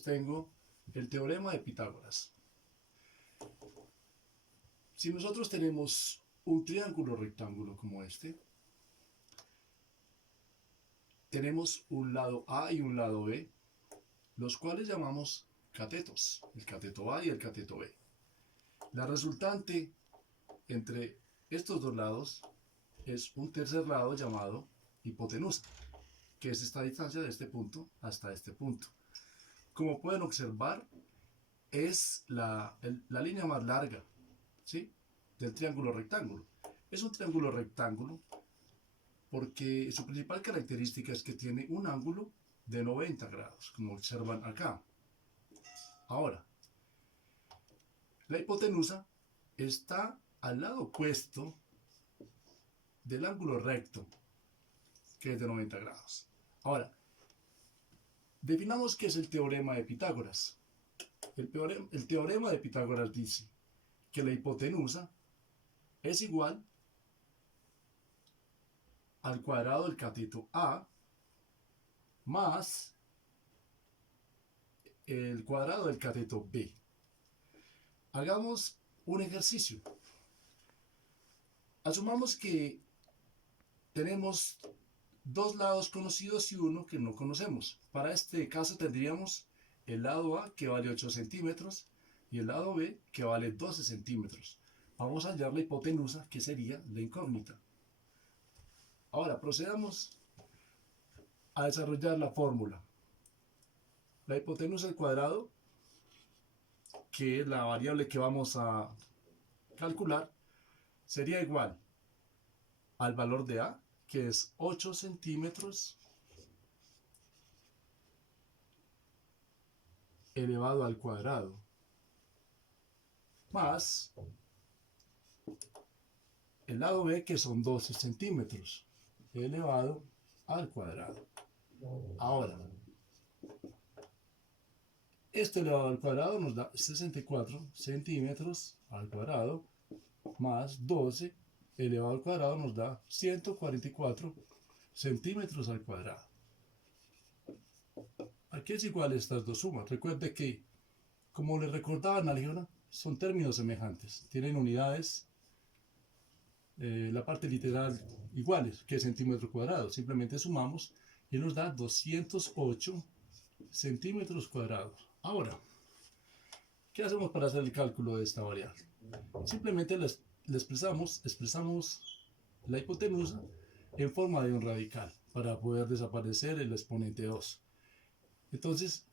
les tengo el teorema de Pitágoras. Si nosotros tenemos un triángulo rectángulo como este, tenemos un lado A y un lado B, los cuales llamamos catetos, el cateto A y el cateto B. La resultante entre estos dos lados es un tercer lado llamado hipotenusa, que es esta distancia de este punto hasta este punto. Como pueden observar, es la línea más larga, ¿sí?, del triángulo rectángulo. Es un triángulo rectángulo porque su principal característica es que tiene un ángulo de 90 grados, como observan acá. Ahora, la hipotenusa está al lado opuesto del ángulo recto, que es de 90 grados. Ahora, definamos qué es el teorema de Pitágoras. El teorema de Pitágoras dice que la hipotenusa es igual al cuadrado del cateto A más el cuadrado del cateto B. Hagamos un ejercicio. Asumamos que tenemos dos lados conocidos y uno que no conocemos. Para este caso tendríamos el lado A, que vale 8 centímetros, y el lado B, que vale 12 centímetros. Vamos a hallar la hipotenusa, que sería la incógnita. Ahora procedamos a desarrollar la fórmula. La hipotenusa al cuadrado, que es la variable que vamos a calcular, sería igual al valor de A, que es 8 centímetros elevado al cuadrado, más el lado B, que son 12 centímetros elevado al cuadrado. Ahora, esto elevado al cuadrado nos da 64 centímetros al cuadrado, más 12 elevado al cuadrado nos da 144 centímetros al cuadrado. ¿A qué es igual estas dos sumas? Recuerde que, como les recordaba en álgebra, son términos semejantes, tienen unidades, la parte literal iguales, que es centímetro cuadrado. Simplemente sumamos y nos da 208 centímetros cuadrados. Ahora, ¿qué hacemos para hacer el cálculo de esta variable? Simplemente expresamos la hipotenusa en forma de un radical para poder desaparecer el exponente 2. Entonces,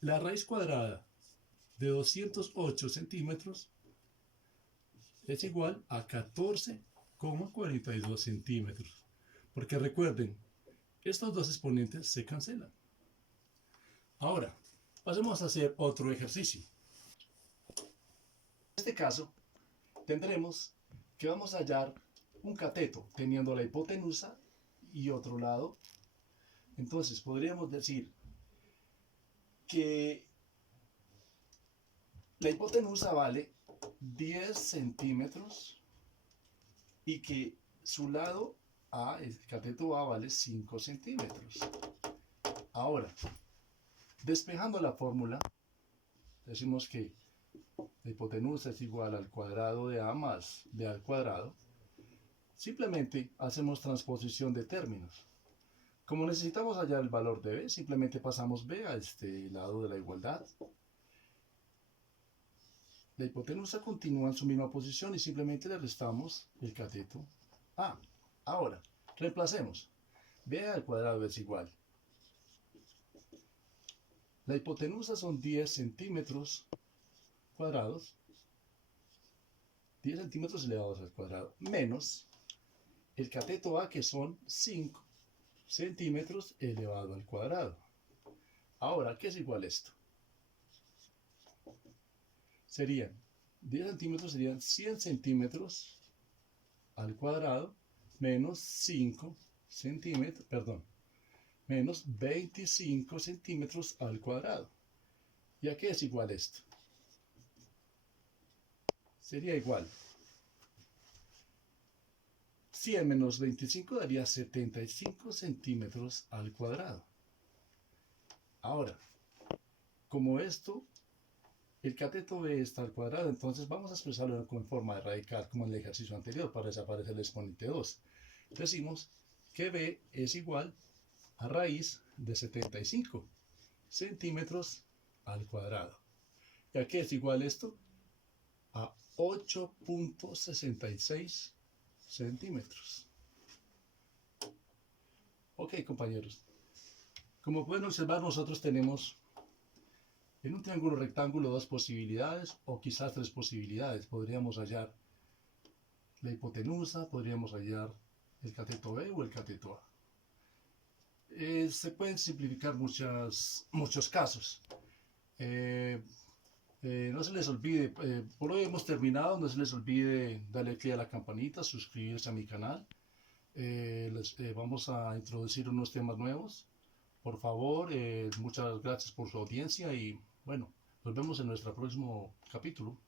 la raíz cuadrada de 208 centímetros es igual a 14,42 centímetros. Porque recuerden, estos dos exponentes se cancelan. Ahora, pasemos a hacer otro ejercicio. En este caso, tendremos que vamos a hallar un cateto teniendo la hipotenusa y otro lado. Entonces, podríamos decir que la hipotenusa vale 10 centímetros y que su lado A, el cateto A, vale 5 centímetros. Ahora, despejando la fórmula, decimos que la hipotenusa es igual al cuadrado de A más B al cuadrado. Simplemente hacemos transposición de términos. Como necesitamos hallar el valor de B, simplemente pasamos B a este lado de la igualdad. La hipotenusa continúa en su misma posición y simplemente le restamos el cateto A. Ahora, reemplacemos. B al cuadrado es igual. La hipotenusa son 10 centímetros cuadrados, 10 centímetros elevados al cuadrado, menos el cateto A, que son 5 centímetros elevado al cuadrado. Ahora, ¿qué es igual a esto? Serían 10 centímetros, serían 100 centímetros al cuadrado, menos 5 centímetros, perdón, menos 25 centímetros al cuadrado. ¿Y a qué es igual esto? Sería igual. 100 menos 25 daría 75 centímetros al cuadrado. Ahora, como esto, el cateto B está al cuadrado, entonces vamos a expresarlo en forma de radical, como en el ejercicio anterior, para desaparecer el exponente 2. Decimos que B es igual a raíz de 75 centímetros al cuadrado. ¿Y a qué es igual esto? A 8.66 centímetros. Ok, compañeros. Como pueden observar, nosotros tenemos en un triángulo rectángulo dos posibilidades o quizás tres posibilidades. Podríamos hallar la hipotenusa, podríamos hallar el cateto B o el cateto A. Se pueden simplificar muchos casos. No se les olvide, por hoy hemos terminado, no se les olvide darle clic a la campanita, suscribirse a mi canal. Vamos a introducir unos temas nuevos. Por favor, muchas gracias por su audiencia y bueno, nos vemos en nuestro próximo capítulo.